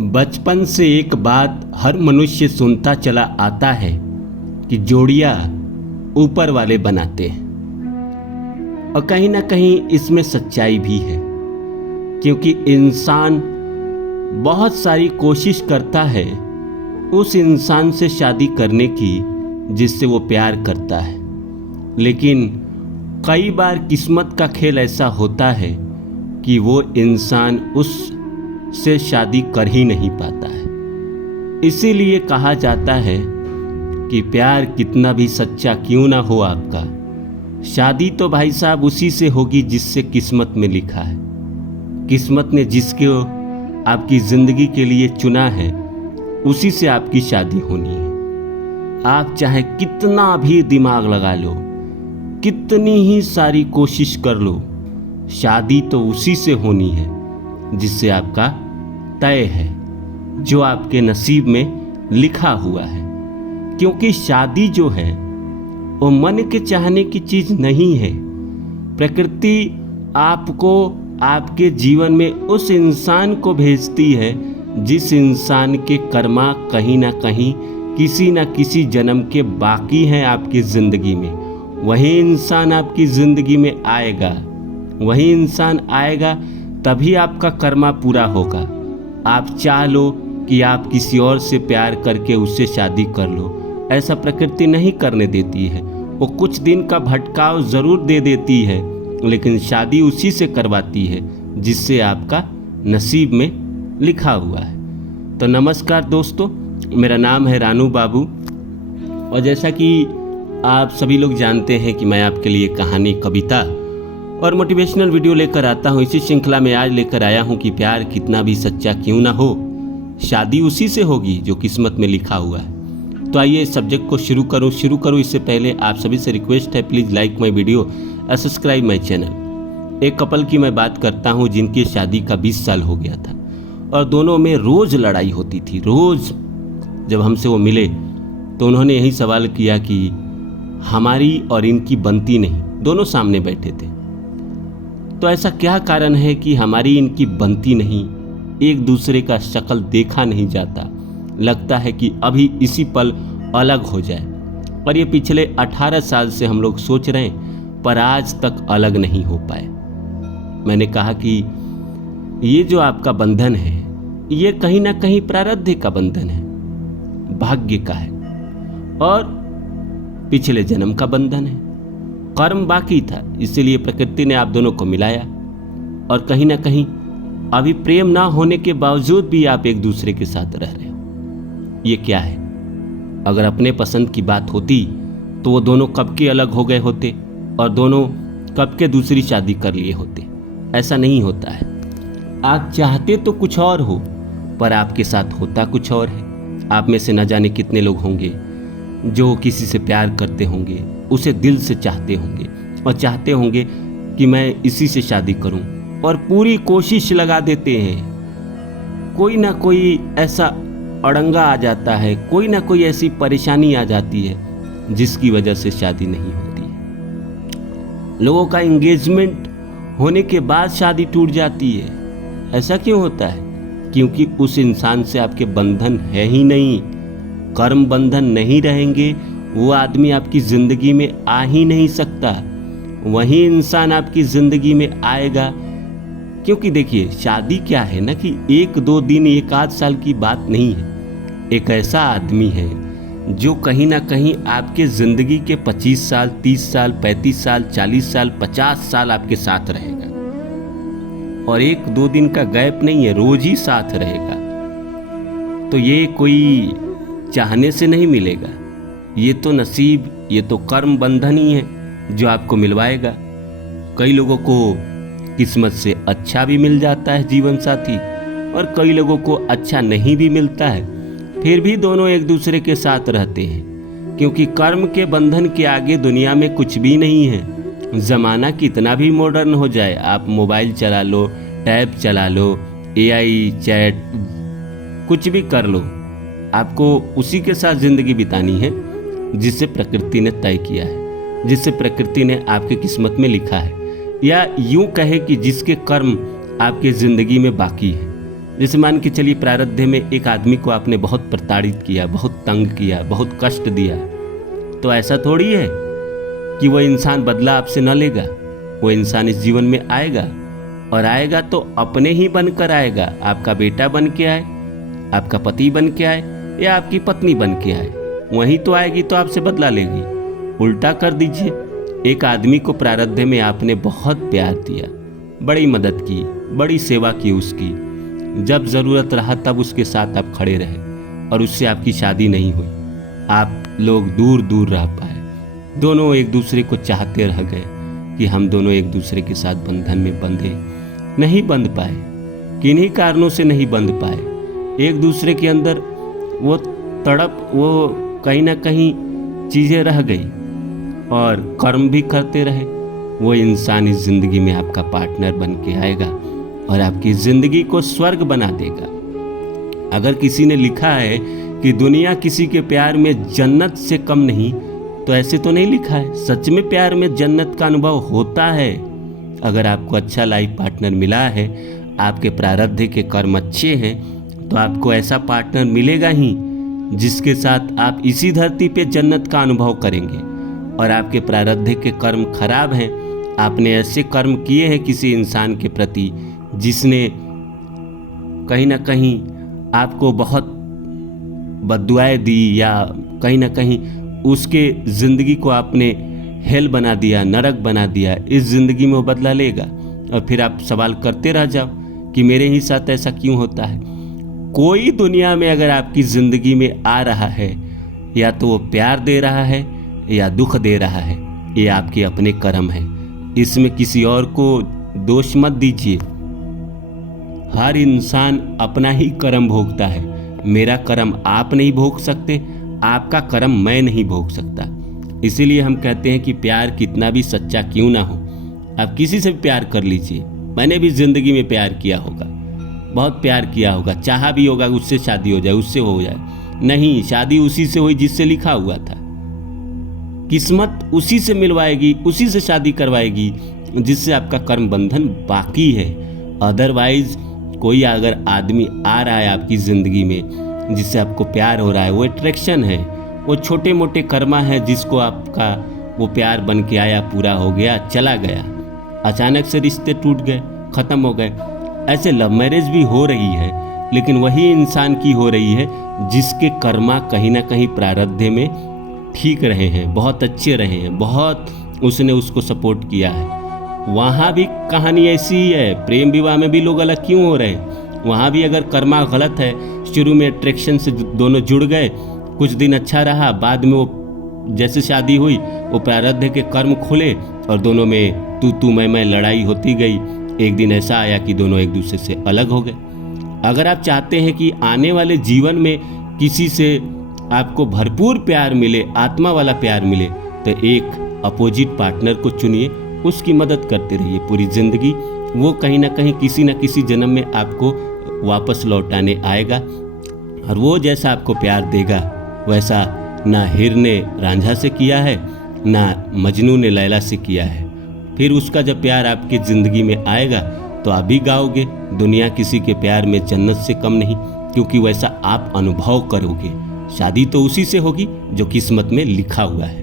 बचपन से एक बात हर मनुष्य सुनता चला आता है कि जोड़ियां ऊपर वाले बनाते हैं। और कहीं ना कहीं इसमें सच्चाई भी है, क्योंकि इंसान बहुत सारी कोशिश करता है उस इंसान से शादी करने की जिससे वो प्यार करता है, लेकिन कई बार किस्मत का खेल ऐसा होता है कि वो इंसान उससे शादी कर ही नहीं पाता है। इसीलिए कहा जाता है कि प्यार कितना भी सच्चा क्यों ना हो आपका, शादी तो भाई साहब उसी से होगी जिससे किस्मत में लिखा है। किस्मत ने जिसको आपकी ज़िंदगी के लिए चुना है उसी से आपकी शादी होनी है। आप चाहे कितना भी दिमाग लगा लो, कितनी ही सारी कोशिश कर लो, शादी तो उसी से होनी है जिससे आपका तय है, जो आपके नसीब में लिखा हुआ है। क्योंकि शादी जो है वो मन के चाहने की चीज़ नहीं है। प्रकृति आपको आपके जीवन में उस इंसान को भेजती है जिस इंसान के कर्मा कहीं ना कहीं किसी न किसी जन्म के बाकी हैं आपकी ज़िंदगी में। वही इंसान आपकी ज़िंदगी में आएगा, वही इंसान आएगा तभी आपका कर्मा पूरा होगा। आप चाह लो कि आप किसी और से प्यार करके उससे शादी कर लो, ऐसा प्रकृति नहीं करने देती है। वो कुछ दिन का भटकाव ज़रूर दे देती है, लेकिन शादी उसी से करवाती है जिससे आपका नसीब में लिखा हुआ है। तो नमस्कार दोस्तों, मेरा नाम है रानू बाबू, और जैसा कि आप सभी लोग जानते हैं कि मैं आपके लिए कहानी, कविता और मोटिवेशनल वीडियो लेकर आता हूँ। इसी श्रृंखला में आज लेकर आया हूँ कि प्यार कितना भी सच्चा क्यों ना हो, शादी उसी से होगी जो किस्मत में लिखा हुआ है। तो आइए इस सब्जेक्ट को शुरू करूँ। इससे पहले आप सभी से रिक्वेस्ट है, प्लीज़ लाइक माई वीडियो और सब्सक्राइब माई चैनल। एक कपल की मैं बात करता हूँ जिनकी शादी का 20 साल हो गया था और दोनों में रोज़ लड़ाई होती थी। रोज़ जब हमसे वो मिले तो उन्होंने यही सवाल किया कि हमारी और इनकी बनती नहीं। दोनों सामने बैठे थे, तो ऐसा क्या कारण है कि हमारी इनकी बनती नहीं, एक दूसरे का शक्ल देखा नहीं जाता, लगता है कि अभी इसी पल अलग हो जाए। और ये पिछले 18 साल से हम लोग सोच रहे हैं, पर आज तक अलग नहीं हो पाए। मैंने कहा कि ये जो आपका बंधन है ये कहीं ना कहीं प्रारब्ध का बंधन है, भाग्य का है, और पिछले जन्म का बंधन है। कर्म बाकी था, इसीलिए प्रकृति ने आप दोनों को मिलाया। और कहीं ना कहीं अभी प्रेम ना होने के बावजूद भी आप एक दूसरे के साथ रह रहे हो। ये क्या है? अगर अपने पसंद की बात होती तो वो दोनों कब के अलग हो गए होते और दोनों कब के दूसरी शादी कर लिए होते। ऐसा नहीं होता है। आप चाहते तो कुछ और हो, पर आपके साथ होता कुछ और है। आप में से न जाने कितने लोग होंगे जो किसी से प्यार करते होंगे, उसे दिल से चाहते होंगे और चाहते होंगे कि मैं इसी से शादी करूं, और पूरी कोशिश लगा देते हैं। कोई ना कोई ऐसा अड़ंगा आ जाता है, कोई ना कोई ऐसी परेशानी आ जाती है जिसकी वजह से शादी नहीं होती है। लोगों का एंगेजमेंट होने के बाद शादी टूट जाती है। ऐसा क्यों होता है? क्योंकि उस इंसान से आपके बंधन है ही नहीं। कर्म बंधन नहीं रहेंगे, वो आदमी आपकी ज़िंदगी में आ ही नहीं सकता। वही इंसान आपकी ज़िंदगी में आएगा। क्योंकि देखिए, शादी क्या है ना कि 1-2 दिन, 1 साल की बात नहीं है। एक ऐसा आदमी है जो कहीं ना कहीं आपके ज़िंदगी के 25 साल, 30 साल, 35 साल, 40 साल, 50 साल आपके साथ रहेगा। और 1-2 दिन का गैप नहीं है, रोज ही साथ रहेगा। तो ये कोई चाहने से नहीं मिलेगा, ये तो नसीब, ये तो कर्म बंधन ही है जो आपको मिलवाएगा। कई लोगों को किस्मत से अच्छा भी मिल जाता है जीवन साथी, और कई लोगों को अच्छा नहीं भी मिलता है, फिर भी दोनों एक दूसरे के साथ रहते हैं। क्योंकि कर्म के बंधन के आगे दुनिया में कुछ भी नहीं है। ज़माना कितना भी मॉडर्न हो जाए, आप मोबाइल चला लो, टैब चला लो, AI चैट कुछ भी कर लो, आपको उसी के साथ ज़िंदगी बितानी है जिससे प्रकृति ने तय किया है, जिससे प्रकृति ने आपके किस्मत में लिखा है, या यूं कहे कि जिसके कर्म आपके ज़िंदगी में बाकी है। जैसे मान के चलिए प्रारब्ध में एक आदमी को आपने बहुत प्रताड़ित किया, बहुत तंग किया, बहुत कष्ट दिया, तो ऐसा थोड़ी है कि वो इंसान बदला आपसे न लेगा। वो इंसान इस जीवन में आएगा, और आएगा तो अपने ही बनकर आएगा। आपका बेटा बन के आए, आपका पति बन के आए, या आपकी पत्नी बन के आए, वहीं तो आएगी तो आपसे बदला लेगी। उल्टा कर दीजिए, एक आदमी को प्रारब्ध में आपने बहुत प्यार दिया, बड़ी मदद की, बड़ी सेवा की उसकी, जब ज़रूरत रहा तब उसके साथ आप खड़े रहे, और उससे आपकी शादी नहीं हुई, आप लोग दूर दूर रह पाए, दोनों एक दूसरे को चाहते रह गए कि हम दोनों एक दूसरे के साथ बंधन में बंधे, नहीं बंध पाए, किन्हीं कारणों से नहीं बंध पाए। एक दूसरे के अंदर वो तड़प, वो कहीं ना कहीं चीज़ें रह गई, और कर्म भी करते रहे। वो इंसान इस ज़िंदगी में आपका पार्टनर बन के आएगा और आपकी ज़िंदगी को स्वर्ग बना देगा। अगर किसी ने लिखा है कि दुनिया किसी के प्यार में जन्नत से कम नहीं, तो ऐसे तो नहीं लिखा है। सच में प्यार में जन्नत का अनुभव होता है। अगर आपको अच्छा लाइफ पार्टनर मिला है, आपके प्रारब्ध के कर्म अच्छे हैं, तो आपको ऐसा पार्टनर मिलेगा ही जिसके साथ आप इसी धरती पे जन्नत का अनुभव करेंगे। और आपके प्रारब्ध के कर्म खराब हैं, आपने ऐसे कर्म किए हैं किसी इंसान के प्रति जिसने कहीं ना कहीं आपको बहुत बद्दुआएं दी, या कहीं ना कहीं उसके ज़िंदगी को आपने हेल बना दिया, नरक बना दिया, इस ज़िंदगी में वो बदला लेगा। और फिर आप सवाल करते रह जाओ कि मेरे ही साथ ऐसा क्यों होता है। कोई दुनिया में अगर आपकी ज़िंदगी में आ रहा है, या तो वो प्यार दे रहा है या दुख दे रहा है, ये आपके अपने कर्म है। इसमें किसी और को दोष मत दीजिए। हर इंसान अपना ही कर्म भोगता है। मेरा कर्म आप नहीं भोग सकते, आपका कर्म मैं नहीं भोग सकता। इसीलिए हम कहते हैं कि प्यार कितना भी सच्चा क्यों ना हो, आप किसी से भी प्यार कर लीजिए। मैंने भी ज़िंदगी में प्यार किया होगा, बहुत प्यार किया होगा, चाहा भी होगा उससे शादी हो जाए, उससे हो जाए। नहीं, शादी उसी से हुई जिससे लिखा हुआ था। किस्मत उसी से मिलवाएगी, उसी से शादी करवाएगी जिससे आपका कर्म बंधन बाकी है। अदरवाइज कोई अगर आदमी आ रहा है आपकी ज़िंदगी में जिससे आपको प्यार हो रहा है, वो अट्रैक्शन है, वो छोटे मोटे कर्मा है जिसको आपका वो प्यार बन के आया, पूरा हो गया, चला गया, अचानक से रिश्ते टूट गए, ख़त्म हो गए। ऐसे लव मैरिज भी हो रही है, लेकिन वही इंसान की हो रही है जिसके कर्मा कहीं ना कहीं प्रारब्ध में ठीक रहे हैं, बहुत अच्छे रहे हैं, बहुत उसने उसको सपोर्ट किया है। वहाँ भी कहानी ऐसी ही है। प्रेम विवाह में भी लोग अलग क्यों हो रहे हैं? वहाँ भी अगर कर्मा गलत है, शुरू में अट्रैक्शन से दोनों जुड़ गए, कुछ दिन अच्छा रहा, बाद में वो जैसे शादी हुई वो प्रारब्ध के कर्म खुले और दोनों में तू मैं लड़ाई होती गई। एक दिन ऐसा आया कि दोनों एक दूसरे से अलग हो गए। अगर आप चाहते हैं कि आने वाले जीवन में किसी से आपको भरपूर प्यार मिले, आत्मा वाला प्यार मिले, तो एक अपोजिट पार्टनर को चुनिए, उसकी मदद करते रहिए पूरी ज़िंदगी। वो कहीं ना कहीं किसी न किसी जन्म में आपको वापस लौटाने आएगा, और वो जैसा आपको प्यार देगा वैसा ना हीर ने रांझा से किया है, ना मजनू ने लैला से किया है। फिर उसका जब प्यार आपकी ज़िंदगी में आएगा तो आप भी गाओगे, दुनिया किसी के प्यार में जन्नत से कम नहीं, क्योंकि वैसा आप अनुभव करोगे। शादी तो उसी से होगी जो किस्मत में लिखा हुआ है।